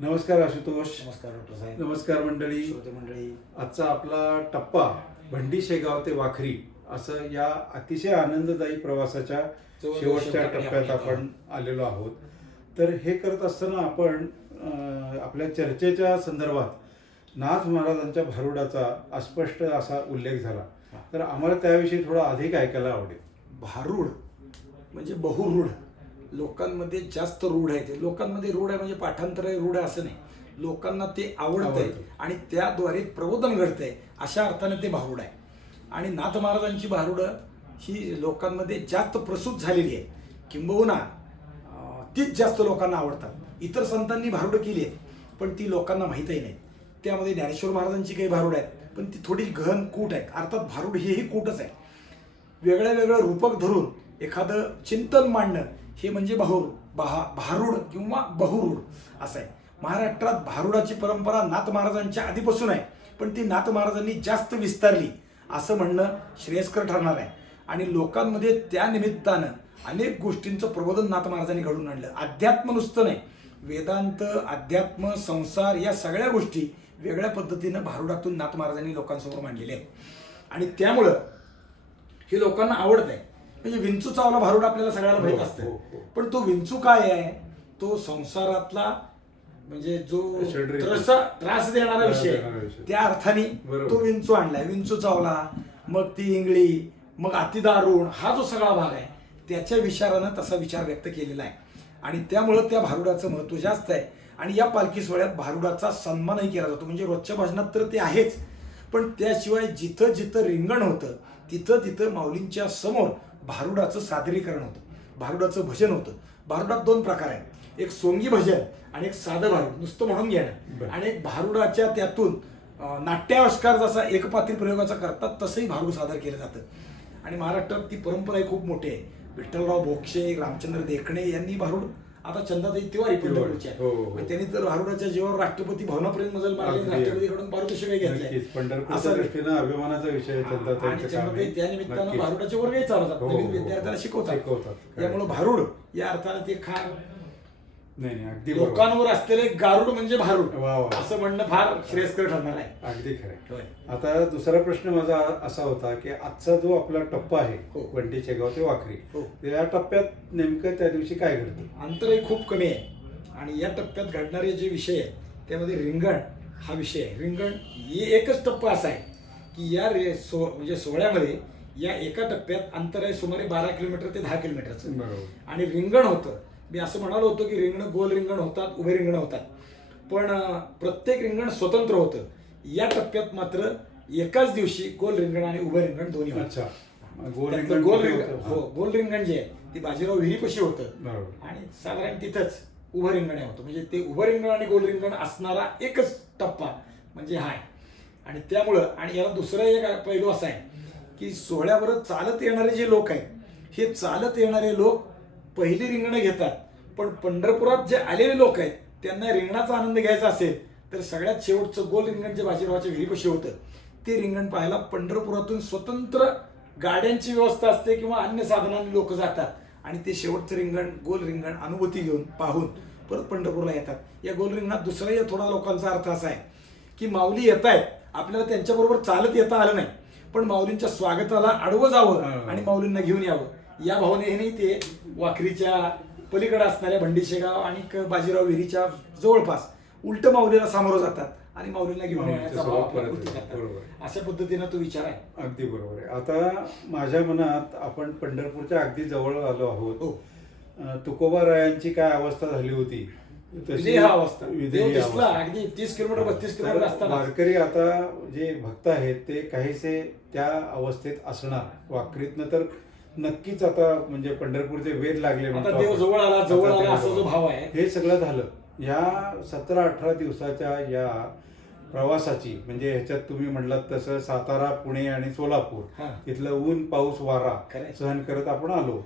नमस्कार आशुतोष. नमस्कार डॉक्टर साहेब नमस्कार मंडळी. मंडळी. आजचा आपला टप्पा भंडी शेगाव ते वाखरी असं या अतिशय आनंददायी प्रवासाच्या शेवटच्या टप्प्यात आपण आलेलो आहोत. तर हे करत असताना आपण आपल्या चर्चेच्या संदर्भात नाथ महाराजांच्या भारुडाचा अस्पष्ट असा उल्लेख झाला. तर आम्हाला त्याविषयी थोडं अधिक ऐकायला आवडेल. भारूड म्हणजे बहुरूढ. लोकांमध्ये जास्त रूढ आहे ते. लोकांमध्ये रूढ आहे म्हणजे पाठांतर आहे रूढ आहे असं नाही. लोकांना ते आवडतंय आवडतं. आणि त्याद्वारे प्रबोधन घडतंय अशा अर्थाने ते भारूड आहे. आणि नाथ महाराजांची भारुडं ही लोकांमध्ये जास्त प्रसूत झालेली आहे. किंबहुना तीच जास्त लोकांना आवडतात. इतर संतांनी भारुडं केली आहेत पण ती लोकांना माहीतही नाही. त्यामध्ये ज्ञानेश्वर महाराजांची काही भारुड आहेत पण ती थोडी गहन कूट आहेत. अर्थात भारुड हेही कूटच आहे. वेगळ्या वेगळं रूपक धरून एखादं चिंतन मांडणं हे म्हणजे भाऊर बहा भारूड किंवा बहुरूड असं आहे. महाराष्ट्रात भारुडाची परंपरा नाथ महाराजांच्या आधीपासून आहे पण ती नाथ महाराजांनी जास्त विस्तारली असं म्हणणं श्रेयस्कर ठरणार आहे. आणि लोकांमध्ये त्या निमित्तानं अनेक गोष्टींचं प्रबोधन नाथ महाराजांनी घडून आणलं. अध्यात्म नुसतं नाही. वेदांत अध्यात्म संसार या सगळ्या गोष्टी वेगळ्या पद्धतीनं भारुडातून नाथ महाराजांनी लोकांसमोर मांडलेल्या आहेत. आणि त्यामुळं हे लोकांना आवडत आहे म्हणजे विंचू चावला भारूड आपल्याला सगळ्याला माहीत हो, असतं हो, हो. पण तो विंचू काय आहे तो संसारातला म्हणजे जो. त्रास त्रास देणारा विषय. त्या अर्थाने. तो विंचू आणलाय विंचू चावला मग ती इंगळी मग अतिदारुण हा जो सगळा भाग आहे त्याच्या विचारानं तसा विचार व्यक्त केलेला आहे आणि त्यामुळं त्या भारुडाचं महत्त्व जास्त आहे आणि या पालखी सोहळ्यात भारुडाचा सन्मानही केला जातो म्हणजे रोजच्या भजनात तर ते आहेच पण त्याशिवाय जिथं जिथं रिंगण होतं तिथं तिथं माऊलींच्या समोर भारुडाचं सादरीकरण होतं भारुडाचं भजन होतं. भारुडात दोन प्रकार आहेत. एक सोंगी भजन आणि एक साधं भारूड नुसतं म्हणून घेणं. आणि एक भारुडाच्या त्यातून अं, नाट्याविष्कार जसा एकपात्री प्रयोगाचा करतात तसंही भारूड सादर केलं जातं. आणि महाराष्ट्रात ती परंपराही खूप मोठी आहे. विठ्ठलराव भोक्षे रामचंद्र देखणे यांनी भारूड आता चंदाताई तिवारी पंढरपूरच्या हो, हो, हो. त्यांनी तर भारुडाच्या जीवावर राष्ट्रपती भवनापर्यंत मजल मारले अगदी. राष्ट्रपतीकडून पारितोषिकही नक्कीच पंढरपूरच्या दृष्टीनं अभिमानाचा विषय आहे त्यांचा आणि त्यांचं काम त्याच्यामध्ये आहे. त्या निमित्तानं नक्कीच. भारुडाचे वर्गही चालवतात हो, नवीन हो, विद्यार्थ्याला. शिकवतात शिकवतात. त्यामुळे भारूड या अर्थाने ते खार नाही नाही अगदी बरोबर. लोकांवर असलेले गारुड म्हणजे भारूड वा, वा. असं म्हणणं फार श्रेयस्कर ठरणार आहे अगदी खरं होय. आता दुसरा प्रश्न माझा असा होता की आजचा जो आपला टप्पा आहे हो. वंटी शेगाव ते वाखरी हो. या टप्प्यात नेमकं त्या दिवशी काय घडतं अंतरही खूप कमी आहे आणि या टप्प्यात घडणारे जे विषय आहेत त्यामध्ये रिंगण हा विषय आहे रिंगण हे एकच टप्पा असा आहे की या रे सो म्हणजे सोहळ्यामध्ये या एका टप्प्यात अंतर आहे सुमारे बारा किलोमीटर ते दहा किलोमीटरचं बरोबर आणि रिंगण होतं मी असं म्हणालो होतो की रिंगण गोल रिंगण होतात उभे रिंगण होतात. पण प्रत्येक रिंगण स्वतंत्र होतं. या टप्प्यात मात्र एकाच दिवशी गोल रिंगण आणि उभं रिंगण दोन्ही. अच्छा. गोल रिंगण गोल रिंगण? हो गोल रिंगण जे आहे ते बाजीराव विहिरीपाशी होतं. आणि साधारण तिथंच उभं रिंगण होतं. म्हणजे ते उभं रिंगण आणि गोल रिंगण असणारा एकच टप्पा म्हणजे हा आहे. आणि त्यामुळं आणि याला दुसरा एक पैलू असा आहे की सोहळ्यावर चालत येणारे जे लोक आहेत हे चालत येणारे लोक पहिली रिंगणं घेतात. पण पंढरपुरात जे आलेले लोक आहेत त्यांना रिंगणाचा आनंद घ्यायचा असेल तर सगळ्यात शेवटचं गोल रिंगण जे बाजीरावाच्या विहिरीपाशी होतं ते रिंगण पाहायला पंढरपुरातून स्वतंत्र गाड्यांची व्यवस्था असते किंवा अन्य साधनांनी लोक जातात. आणि ते शेवटचं रिंगण गोल रिंगण अनुभूती घेऊन पाहून परत पंढरपूरला येतात. या गोल रिंगणात दुसराही थोडा लोकांचा अर्थ असा आहे की माऊली येत आहेत. आपल्याला त्यांच्याबरोबर चालत येता आलं नाही. पण माऊलींच्या स्वागताला आडवं जावं. आणि माऊलींना घेऊन यावं. या भावनेने ते वाखरीच्या पलीकडे असणाऱ्या भंडीशेगाव आणि बाजीराव विहिरीच्या जवळपास उलट माऊलीला सामोरं जातात आणि माऊलींना घेऊन येण्याचा. अशा पद्धतीनं तो विचार आहे. अगदी बरोबर आहे. आता माझ्या मनात आपण पंढरपूरच्या अगदी जवळ आलो आहोत. हो. अं, तुकोबारायांची काय अवस्था झाली होती? अवस्था. अगदी तीस किलोमीटर बत्तीस किलोमीटर असताना. वारकरी आता जे भक्त आहेत ते काहीसे त्या अवस्थेत असणार. वाकरीतनं तर नक्कीच आता म्हणजे पंढरपूरचे वेध लागले आता देव. जवळ आला जवळ आला असा जो. भाव आहे हे सगळं झालं या सतरा अठरा दिवसाच्या या प्रवासाची म्हणजे ह्याच्यात तुम्ही म्हणलात तसं सातारा पुणे आणि सोलापूर. तिथलं ऊन पाऊस वारा. सहन करत आपण आलो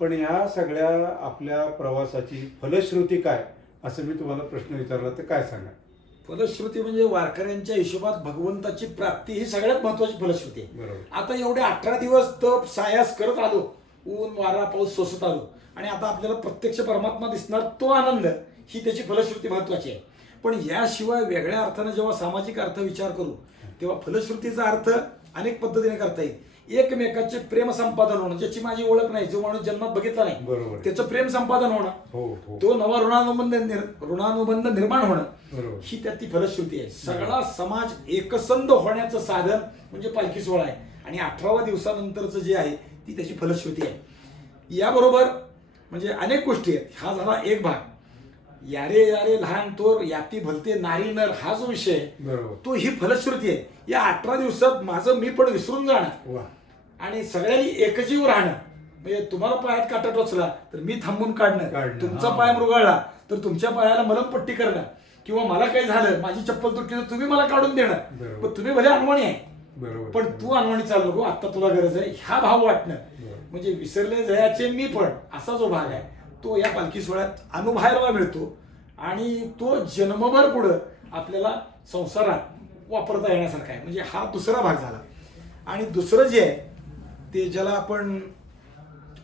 पण ह्या सगळ्या आपल्या प्रवासाची फलश्रुती काय असं मी तुम्हाला प्रश्न विचारला तर काय सांगा फलश्रुती म्हणजे वारकऱ्यांच्या हिशोबात भगवंताची प्राप्ती ही सगळ्यात महत्वाची फलश्रुती आहे. आता एवढे अठरा दिवस तप सायास करत आलो. ऊन वारा पाऊस सोसत आलो. आणि आता आपल्याला प्रत्यक्ष परमात्मा दिसणार तो आनंद ही त्याची फलश्रुती महत्वाची आहे. पण याशिवाय वेगळ्या अर्थानं जेव्हा सामाजिक अर्थ विचार करू तेव्हा फलश्रुतीचा अर्थ अनेक पद्धतीने करता येईल. एकमेकाचे प्रेम संपादन होणं ज्याची माझी ओळख नाही जो माणूस जन्मात बघितला नाही. त्याचं प्रेम संपादन होणं हो हो. तो नवा ऋणानुबंध ऋणानुबंध निर्माण होणं. ही त्यात ती फलश्रुती आहे. सगळा समाज एकसंध होण्याचं साधन म्हणजे पालखी सोहळा आहे. आणि अठराव्या दिवसानंतरचं जे आहे ती त्याची फलश्रुती आहे. याबरोबर म्हणजे अनेक गोष्टी आहेत. हा झाला एक भाग. यारे यारे लहान तोर याती भलते नारी नर हा जो विषय तो ही फलश्रुती आहे. या अठरा दिवसात माझं मी पण विसरून जाणार. आणि सगळ्यांनी एकजीव राहणं. म्हणजे तुम्हाला पायात काटा टोचला तर मी थांबून काढणं. तुमचा. पाय मृगाळला तर तुमच्या पायाला मलमपट्टी करणं. किंवा मला काही झालं माझी चप्पल तुटली तर तुम्ही मला काढून देणं. पण तुम्ही भले अनवाणी आहे. पण तू अनवाणी चालू नको आता तुला गरज आहे. ह्या भाव वाटणं. म्हणजे विसरले जयाचे मी पण असा जो भाग आहे तो या पालखी सोहळ्यात अनुभवायला मिळतो. आणि तो जन्मभर पुढं आपल्याला संसारात वापरता येण्यासारखा आहे. म्हणजे हा दुसरा भाग झाला. आणि दुसरं जे आहे ते ज्याला आपण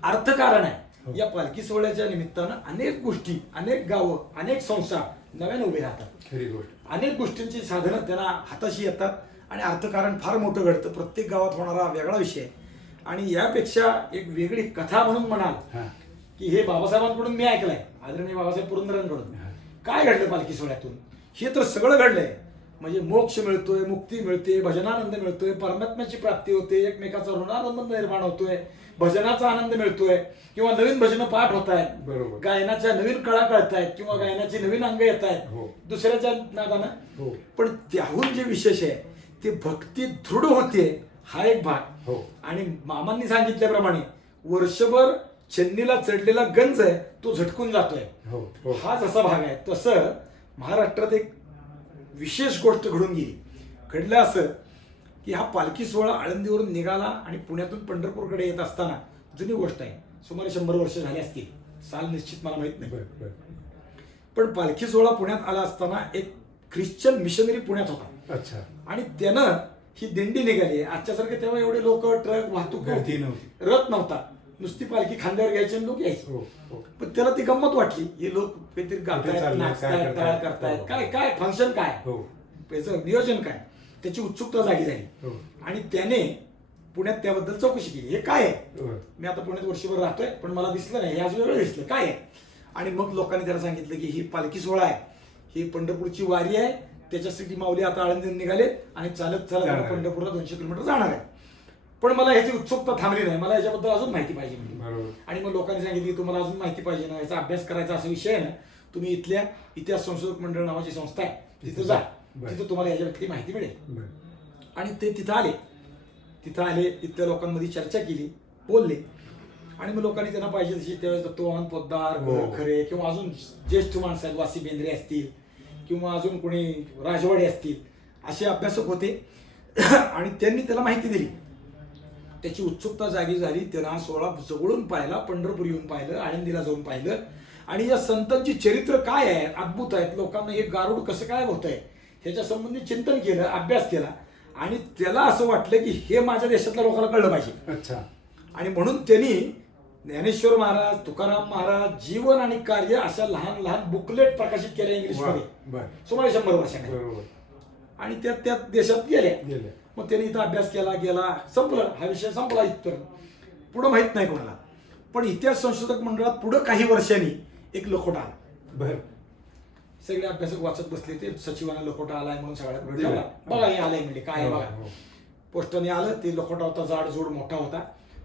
अर्थकारण आहे या पालखी सोहळ्याच्या निमित्तानं अनेक गोष्टी अनेक गावं अनेक संसार नव्याने उभे राहतात. खरी गोष्ट. अनेक गोष्टींची साधनं त्यांना हाताशी येतात आणि अर्थकारण फार मोठं घडतं. प्रत्येक गावात होणारा वेगळा विषय आहे. आणि यापेक्षा एक वेगळी कथा म्हणून म्हणाल हा. की हे बाबासाहेबांकडून मी ऐकलंय. आदरणीय बाबासाहेब पुरंदरांकडून. काय घडलं पालखी सोहळ्यातून? हे तर सगळं घडलंय. म्हणजे मोक्ष मिळतोय मुक्ती मिळते भजनानंद मिळतोय परमात्म्याची प्राप्ती होते एकमेकाचा ऋणानंद निर्माण होतोय भजनाचा आनंद मिळतोय किंवा नवीन भजनं पाठ होत आहेत बरोबर. गायनाच्या नवीन कळा कळत आहेत किंवा गायनाची नवीन अंग येत आहेत हो. दुसऱ्याच्या नादानं. हो. पण त्याहून जे विशेष आहे ते भक्ती दृढ होते हा एक भाग. हो. आणि मामांनी सांगितल्याप्रमाणे वर्षभर चेन्नीला चढलेला गंज आहे तो झटकून जातोय. हा जसा भाग आहे. तसं महाराष्ट्रात एक विशेष गोष्ट घडून गेली. घडलं असं की हा पालखी सोहळा आळंदीवरून निघाला आणि पुण्यातून पंढरपूरकडे येत असताना जुनी गोष्ट आहे. सुमारे शंभर वर्ष झाली असतील. साल निश्चित मला माहीत नाही. बर बर. पण पालखी सोहळा पुण्यात आला असताना एक ख्रिश्चन मिशनरी पुण्यात होता. अच्छा. आणि त्यानं ही दिंडी निघाली. आजच्यासारखे तेव्हा एवढे लोक ट्रक वाहतूक. रथ नव्हता. नुसती पालखी खांद्यावर घ्यायची आणि लोक यायचे. हो हो. पण त्याला ती गंमत वाटली. हे लोक काहीतरी गातायत नाचतायत करतायत. हो. काय काय फंक्शन काय? हो. त्याचं नियोजन काय? त्याची उत्सुकता जागी झाली. हो. आणि त्याने पुण्यात त्याबद्दल चौकशी केली. हे काय आहे. मी आता पुण्यात वर्षभर राहतोय पण मला दिसलं नाही. हे आज वेगळं दिसलं. काय आहे? आणि मग लोकांनी त्याला सांगितलं की ही पालखी सोहळा आहे. ही पंढरपूरची वारी आहे. त्याच्यासाठी माऊली आता आळंदीहून निघाले आणि चालत चालत. पंढरपूरला दोनशे किलोमीटर जाणार आहे. पण मला ह्याची उत्सुकता थांबली नाही. मला याच्याबद्दल अजून माहिती पाहिजे बरोबर. आणि मग लोकांनी सांगितलं की तुम्हाला अजून माहिती पाहिजे ना याचा अभ्यास करायचा असा विषय आहे ना तुम्ही इथल्या इतिहास संशोधक मंडळ नावाची संस्था आहे. तिथं जा. तिथं तुम्हाला याच्यावरती माहिती मिळेल. आणि ते तिथं आले. तिथं आले तिथल्या लोकांमध्ये चर्चा केली बोलले. आणि मग लोकांनी त्यांना पाहिजे तशी त्यावेळेस दत्तवाहन पोद्दार हो. खरे किंवा अजून ज्येष्ठ माणसं आहेत वासी बेंद्रे असतील किंवा अजून कोणी राजवाडे असतील असे अभ्यासक होते. आणि त्यांनी त्याला माहिती दिली. त्याची उत्सुकता जागी झाली. हा सोहळा जवळून पाहिला पंढरपूर येऊन पाहिलं आळंदीला जाऊन पाहिलं. आणि या संतांची चरित्र काय आहे? अद्भुत आहेत. लोकांना हे गारुड कसं काय होत आहे ह्याच्या संबंधी चिंतन केलं अभ्यास केला. आणि त्याला असं वाटलं की हे माझ्या देशातल्या लोकांना कळलं पाहिजे. अच्छा. आणि म्हणून त्यांनी ज्ञानेश्वर महाराज तुकाराम महाराज जीवन आणि कार्य अशा लहान लहान बुकलेट प्रकाशित केल्या इंग्लिशमध्ये. बर. सुमारे शंभर बरोबर. आणि त्या त्या देशात गेल्या. गेले मग त्यांनी इथं अभ्यास केला गेला संपलं हा विषय संपला इथपर्यंत पुढं माहीत नाही कोणाला पण इतिहास संशोधक मंडळात पुढं काही वर्षांनी एक लखोटा आला बर सगळे अभ्यासक वाचत बसले ते सचिवांना लखोटा आलाय म्हणून. ठेवला. बघा हे आलंय म्हणजे काय हो, बघा हो. पोस्टाने आलं ते लखोटा होता जाड जोड मोठा होता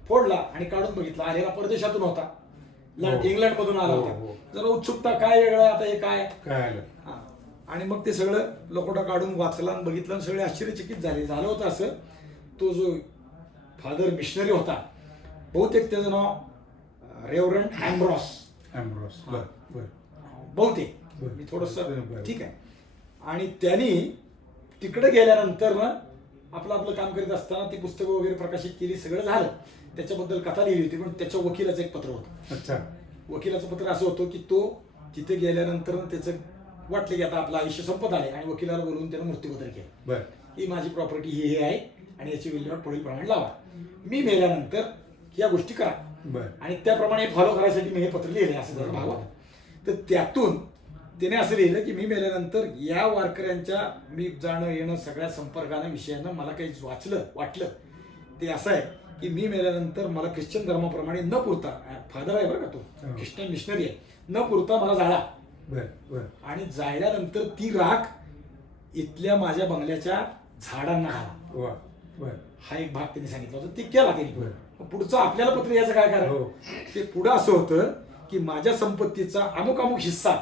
फोडला आणि काढून बघितला आलेला परदेशातून होता हो. इंग्लंड मधून आला होता. जरा उत्सुकता काय वेगळं आता हे काय काय आलं. आणि मग ते सगळं लकोटा काढून वाचला आणि बघितलं आणि सगळे आश्चर्यचकित झाले. झालं होतं असं तो जो फादर मिशनरी होता बहुतेक त्याचं नाव रेवरंट अँब्रॉस. अँब्रॉस बर बहुतेक. मी थोडस. ठीक आहे. आणि त्यांनी तिकडे गेल्यानंतर ना आपलं आपलं काम करीत असताना ती पुस्तकं वगैरे प्रकाशित केली सगळं झालं. त्याच्याबद्दल कथा लिहिली होती पण त्याच्या वकिलाचं एक पत्र होतं. अच्छा. वकिलाचं पत्र असं होतं की तो तिथे गेल्यानंतर त्याचं वाटलं की आता आपलं आयुष्य संपत आले आणि वकिलाला बोलवून त्यानं मृत्यूपत्र केलं. बर. ही माझी प्रॉपर्टी ही हे आहे आणि याची विल्हेवाट पुढील प्रमाणे लावा. मी मेल्यानंतर या गोष्टी करा. बर. आणि त्याप्रमाणे फॉलो करायसाठी मी हे पत्र लिहिले असं त्याचा भाव. होता तर त्यातून त्याने असं लिहिलं की मी मेल्यानंतर या वारकऱ्यांच्या मी जाणं येणं सगळ्या संपर्कानं विषयानं मला काही वाचलं वाटलं. ते असं आहे की मी मेल्यानंतर मला ख्रिश्चन धर्माप्रमाणे न पुरता फादर आहे बरं का तो हो. ख्रिश्चन मिशनरी आहे. न पुरता मला जाळा. बर बर. आणि जाळल्यानंतर ती राख इथल्या माझ्या बंगल्याच्या झाडांना घाला. बर. हा एक भाग त्यांनी सांगितला होता. ते केला त्यांनी. पुढचं आपल्याला पत्र याचं काय कारण? हो. ते पुढं असं होतं की माझ्या संपत्तीचा अमुक अमुक हिस्सा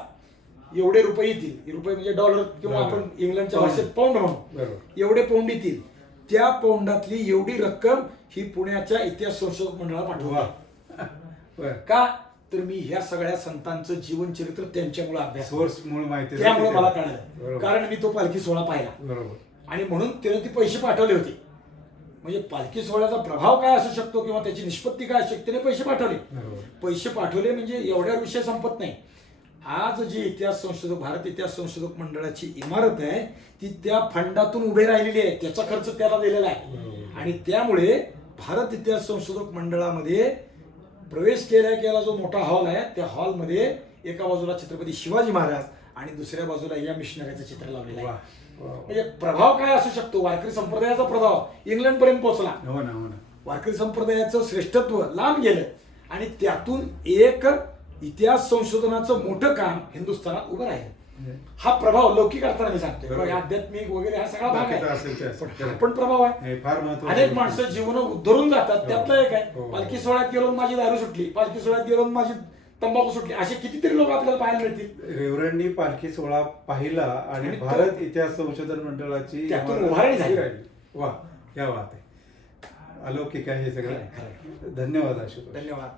एवढे रुपये येतील. रुपये म्हणजे डॉलर किंवा. आपण इंग्लंडच्या पाऊंड. भाषेत पाऊंड म्हणू. एवढे पौंड येतील. त्या पौंडातली एवढी रक्कम ही पुण्याच्या इतिहास संशोधक मंडळाला वा. पाठवली बर. का? तर मी ह्या सगळ्या संतांचं जीवनचरित्र त्यांच्यामुळे अभ्यास केला. सोर्स मूळ माहिती त्यामुळे मला कळालं. कारण मी तो पालखी सोहळा पाहिला. बरोबर. आणि म्हणून त्याने ती पैसे पाठवले होते. म्हणजे पालखी सोहळ्याचा प्रभाव काय असू शकतो किंवा त्याची निष्पत्ती काय असू शकते त्याने पैसे पाठवले. पैसे पाठवले म्हणजे एवढ्या विषय संपत नाही. आज जी इतिहास संशोधक भारत इतिहास संशोधक मंडळाची इमारत आहे ती त्या फंडातून उभे राहिलेली आहे. त्याचा खर्च त्याला दिलेला आहे. आणि त्यामुळे भारत इतिहास संशोधक मंडळामध्ये प्रवेश केल्या केला जो मोठा हॉल आहे त्या हॉलमध्ये एका बाजूला छत्रपती शिवाजी महाराज आणि दुसऱ्या बाजूला या मिशनरीचं चित्र लावलेलं आहे. म्हणजे प्रभाव काय असू शकतो? वारकरी संप्रदायाचा प्रभाव इंग्लंड पर्यंत पोहोचला. हो ना हो ना. वारकरी संप्रदायाचं श्रेष्ठत्व लांब गेलं आणि त्यातून एक इतिहास संशोधनाचं मोठं काम हिंदुस्थानात उभं राहिलं. हा प्रभाव लौकिक अर्थाने मी सांगतोय. आध्यात्मिक वगैरे हा सगळा भाग आहे. पण हा प्रभाव आहे. हे अनेक माणसं जीवन उद्धरून जातात. हो. त्यातलं एक आहे. हो. पालखी सोहळ्यात गेलो माझी दारू सुटली. पालखी सोहळ्यात गेलो माझी तंबाखू सुटली. असे कितीतरी लोक आपल्याला पाहायला मिळतील. रेवरांनी पालखी सोहळा पाहिला आणि भारत इतिहास संशोधन मंडळाची उभारणी झाली. वा क्या बात आहे. अलौकिक आहे हे सगळं. धन्यवाद आशुतोष. धन्यवाद.